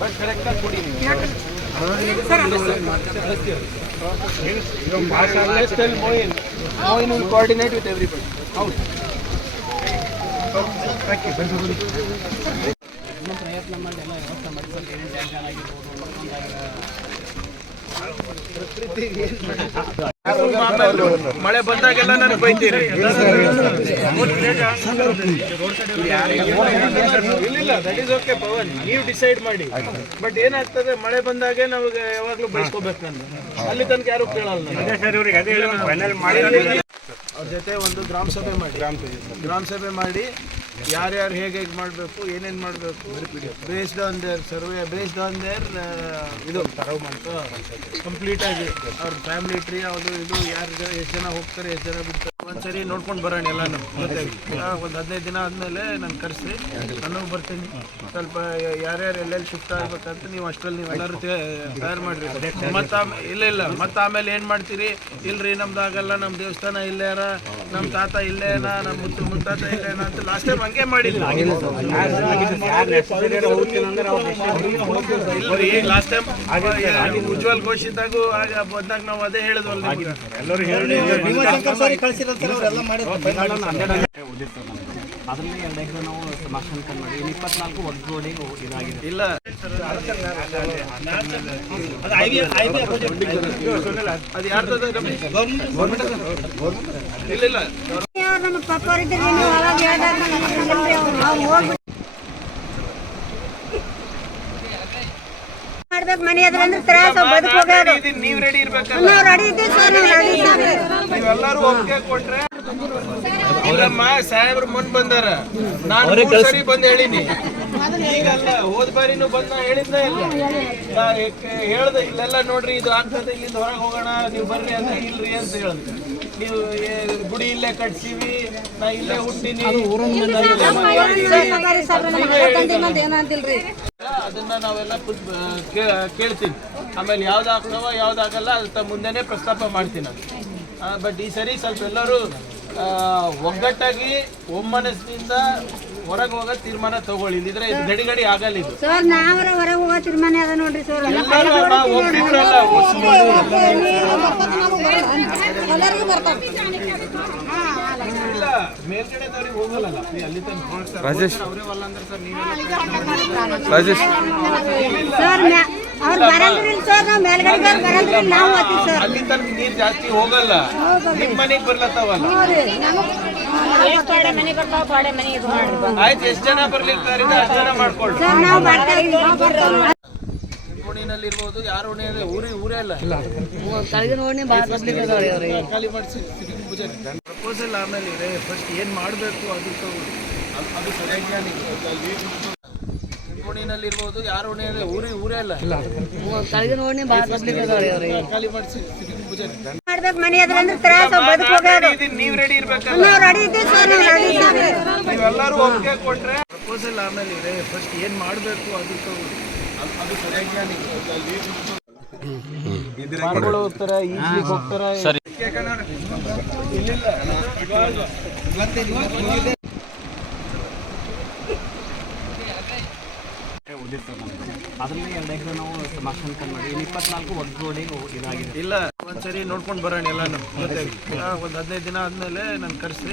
But ಕರೆಕ್ಟಾಗಿ ಕೊಡಿ Moin will coordinate with everybody. Out. ಪ್ರಯತ್ನ ಮಾಡಿ ಎಲ್ಲ ವ್ಯವಸ್ಥೆ ಮಾಡಿ ಸರ್ ಏನೇನು ಟ್ಯಾಂಕರ್ ಆಗಿರ್ಬೋದು ಮಳೆ ಬಂದಾಗೆಲ್ಲ ನನಗೆ ಬೈತೀರಿ ಇಲ್ಲ ದಟ್ ಈಸ್ ಓಕೆ ಪವನ್ ನೀವು ಡಿಸೈಡ್ ಮಾಡಿ ಬಟ್ ಏನಾಗ್ತದೆ ಮಳೆ ಬಂದಾಗೆ ನಮಗೆ ಯಾವಾಗಲೂ ಬೈಸ್ಕೋಬೇಕು ನಾನು ಅಲ್ಲಿ ತನಕ ಯಾರು ಕೇಳಲ್ಲ ಅವ್ರ ಜೊತೆ ಒಂದು ಗ್ರಾಮ ಸಭೆ ಮಾಡಿ ಯಾರ್ಯಾರು ಹೇಗೆ ಮಾಡಬೇಕು ಏನೇನು ಮಾಡಬೇಕು based on there survey based on there ಇದು ಕಂಪ್ಲೀಟಾಗಿ ಅವ್ರ ಫ್ಯಾಮಿಲಿ ಟ್ರೀ ಅದು ಇದು ಯಾರು ಎಷ್ಟು ಜನ ಹೋಗ್ತಾರೆ ಎಷ್ಟು ಜನ ಬಿಡ್ತಾರೆ ಒಂದ್ಸರಿ ನೋಡ್ಕೊಂಡು ಬರೋಣ ಎಲ್ಲಾನು ಜೊತೆಗೆ ಒಂದು 15 ದಿನ ಆದಮೇಲೆ ನಾನು ಕರೆಸಿ ನಾನು ಬರ್ತೀನಿ ಸ್ವಲ್ಪ ಯಾರ್ಯಾರು ಎಲ್ಲೆಲ್ಲಿ ಶಿಫ್ಟ್ ಆಗ್ಬೇಕಂತ ನೀವು ಅಷ್ಟರಲ್ಲಿ ನೀವೆಲ್ಲರೂ ತಯಾರು ಮಾಡಿರಿ ಇಲ್ಲ ಮತ್ತೆ ಆಮೇಲೆ ಏನು ಮಾಡ್ತೀರಿ ಇಲ್ರಿ ನಮ್ದು ಆಗಲ್ಲ ನಮ್ಮ ದೇವಸ್ಥಾನ ಇಲ್ಲೇರ ನಮ್ಮ ತಾತ ಇಲ್ಲೇನ ನಮ್ಮ ಮುತ್ತಾತ ಇಲ್ಲೇನ ಅಂತ ಲಾಸ್ಟ್ ಟೈಮ್ ಹಂಗೆ ಮಾಡಿಲ್ಲ ಲಾಸ್ಟ್ ಟೈಮ್ ಉಜ್ವಲ್ ಘೋಷಿತಾಗೂ ಆಗ ಬಂದಾಗ ನಾವು ಅದೇ ಹೇಳಿದ್ವಲ್ಲ ಅದರಲ್ಲಿ 2 ಎಕರೆ ನಾವು ಸಮಾಕ್ಷಾಂತರ ಮಾಡಿ 24 ಒಗ್ಗೂಡಿ ಇದಾಗಿದೆ ಇಲ್ಲ ಅದು ಯಾರ್ದು ಇಲ್ಲ ನಮ್ಮ ಪಪ್ಪ ಮಾಡ್ಬೇಕು ಮನೆ ಅದ್ರ ಅಂದ್ರೆ ತ್ರಾಸ ಬದುಕೋದು ನೀವು ರೆಡಿ ಇರ್ಬೇಕಲ್ಲ ನಾವು ರೆಡಿ ಇದ್ದೀವಿ ಸರ್ ನಾವು ರೆಡಿ ಇದ್ದೀವಿ ನೀವೆಲ್ಲರೂ ಒಪ್ಪಿಗೆ ಕೊಟ್ರೆ ಇಲ್ಲಮ್ಮ ಸಾಹೇಬ್ರು ಮುಂದೆ ಬಂದಾರ ನಾನು 3 ಸರಿ ಬಂದು ಹೇಳಿನಿ ಈಗಲ್ಲ ಹೋದ ಬಾರಿನೂ ಬಂದ ಹೇಳಿದ್ದೇ ಇಲ್ಲ ಹೇಳ್ದೆ ಇಲ್ಲೆಲ್ಲ ನೋಡ್ರಿ ಇದು ಆಗ್ತದೆ ಇಲ್ಲಿಂದ ಹೊರಗೆ ಹೋಗೋಣ ನೀವು ಬರ್ರಿ ಅಂತ ಇಲ್ರಿ ಅಂತ ಹೇಳಿದ್ರು ನೀವು ಗುಡಿ ಇಲ್ಲೇ ಕಟ್ಸಿವಿ ನಾ ಇಲ್ಲೇ ಹುಟ್ಟಿನಿ ಅದನ್ನ ನಾವೆಲ್ಲ ಕೇಳ್ತೀನಿ ಆಮೇಲೆ ಯಾವ್ದಾಗ್ತಾವ ಯಾವ್ದಾಗಲ್ಲ ಅದ ಮುಂದೆನೆ ಪ್ರಸ್ತಾಪ ಮಾಡ್ತೀನಿ ಬಟ್ ಈ ಸರಿ ಸ್ವಲ್ಪ ಎಲ್ಲರೂ ಒಗ್ಗಟ್ಟಾಗಿ ಒಮ್ಮನಸ್ಸಿನಿಂದ ಹೊರಗೆ ಹೋಗೋ ತೀರ್ಮಾನ ತಗೊಳ್ಳಿ ಇದ್ರೆ ಗಡಿ ಆಗಲ್ಲ ಇದು ಸರ್ ನಾವರ ಹೊರಗೆ ಹೋಗೋ ತೀರ್ಮಾನ ಅದ ನೋಡ್ರಿ ಸರ್ ಮೇಲ್ಗಡೆದವ್ರಿಗೆ ಹೋಗಲ್ಲ ಅಲ್ಲಿ ತನಕ ರಾಜೇಶ್ ಸರ್ ಅವ್ರು ಬರಲ್ರಿ ಸರ್ ನಾವು ಮೇಲ್ಗಡೆ ಬರಲ್ರಿ ನಾವು ಹೋಗ್ತೀವಿ ಸರ್ ಅಲ್ಲಿ ತನಕ ನೀರು ಜಾಸ್ತಿ ಹೋಗಲ್ಲ ನಿಮ್ಮ ಮನೆಗೆ ಬರ್ಲತ್ತವಲ್ಲ ಆಯ್ತು ಎಷ್ಟು ಜನ ಬರ್ಲಿಕ್ಕಾರೆ ಅಷ್ಟು ಜನ ಮಾಡ್ಕೊಳ್ಳಿ ಓಣಿನಲ್ಲಿರ್ಬೋದು ಯಾರ ಓಣಿ ಊರೇ ಇಲ್ಲ ಖಾಲಿ ಮಾಡಿಸಿ ಪ್ರಪೋಸಲ್ ಆಮೇಲೆ ಇದೆ ಫಸ್ಟ್ ಏನು ಮಾಡಬೇಕು ಅದು ವೈಜ್ಞಾನಿಕ ಓಣಿನಲ್ಲಿರ್ಬೋದು ಯಾರ ಓಣಿ ಊರೇ ಇಲ್ಲ ಖಾಲಿ ಮಾಡಿಸಿ ಮಾಡ್ಬೇಕು ಮನೆ ಅದ್ರ ಅಂದ್ರೆ ತ್ರಾಸ ಬದುಕೋದು ನೀವು ರೆಡಿ ಇರ್ಬೇಕಲ್ಲ ನಾವು ರೆಡಿ ಇದ್ದೀವಿ ಸರ್ ನಾವು ರೆಡಿ ಇದ್ದೀವಿ ನೀವೆಲ್ಲರೂ ಒಪ್ಪಿಗೆ ಕೊಟ್ರೆ ಪ್ರಪೋಸಲ್ ಆಮೇಲೆ ಇದೆ ಫಸ್ಟ್ ಏನು ಮಾಡಬೇಕು ಅದು ವೈಜ್ಞಾನಿಕ ಮಾಡ್ಕೊಳ್ಳೋ ಹೋಗ್ತಾರ ಈಜ್ಲಿಕ್ಕೆ ಹೋಗ್ತಾರ ಇಲ್ಲಿಲ್ಲ ಅದರಲ್ಲಿ 2 ಎಕರೆ ನಾವು ಸಮಾಕ್ಷಾಂತರ ಮಾಡಿ 24 ಒಗ್ಗೂಡಿ ಇದಾಗಿದೆ ಇಲ್ಲ ಒಂದ್ಸರಿ ನೋಡ್ಕೊಂಡು ಬರೋಣ ಎಲ್ಲಾನು ಜೊತೆಗೆ ಒಂದು 15 ದಿನ ಆದಮೇಲೆ ನಾನು ಕರೆಸಿ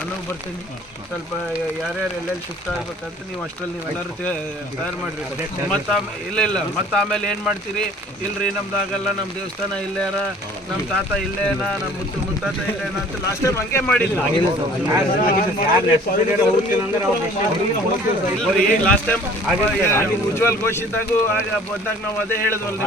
ನಾನು ಬರ್ತೀನಿ ಸ್ವಲ್ಪ ಯಾರ್ಯಾರು ಎಲ್ಲೆಲ್ಲಿ ಶಿಫ್ಟ್ ಆಗ್ಬೇಕಂತ ನೀವು ಅಷ್ಟರಲ್ಲಿ ನೀವೆಲ್ಲರೂ ತಯಾರು ಮಾಡಿರಿ ಇಲ್ಲ ಮತ್ತೆ ಆಮೇಲೆ ಏನು ಮಾಡ್ತೀರಿ ಇಲ್ರಿ ನಮ್ದು ಆಗಲ್ಲ ನಮ್ಮ ದೇವಸ್ಥಾನ ಇಲ್ಲೇರ ನಮ್ಮ ತಾತ ಇಲ್ಲೇನ ನಮ್ಮ ಮುತ್ತಾತ ಇಲ್ಲೇನ ಅಂತ ಲಾಸ್ಟ್ ಟೈಮ್ ಹಂಗೆ ಮಾಡಿಲ್ಲ ಲಾಸ್ಟ್ ಟೈಮ್ ಉಜ್ವಲ್ ಘೋಷಿತಾಗೂ ಆಗ ಬಂದಾಗ ನಾವು ಅದೇ ಹೇಳಿದ್ವಲ್ಲ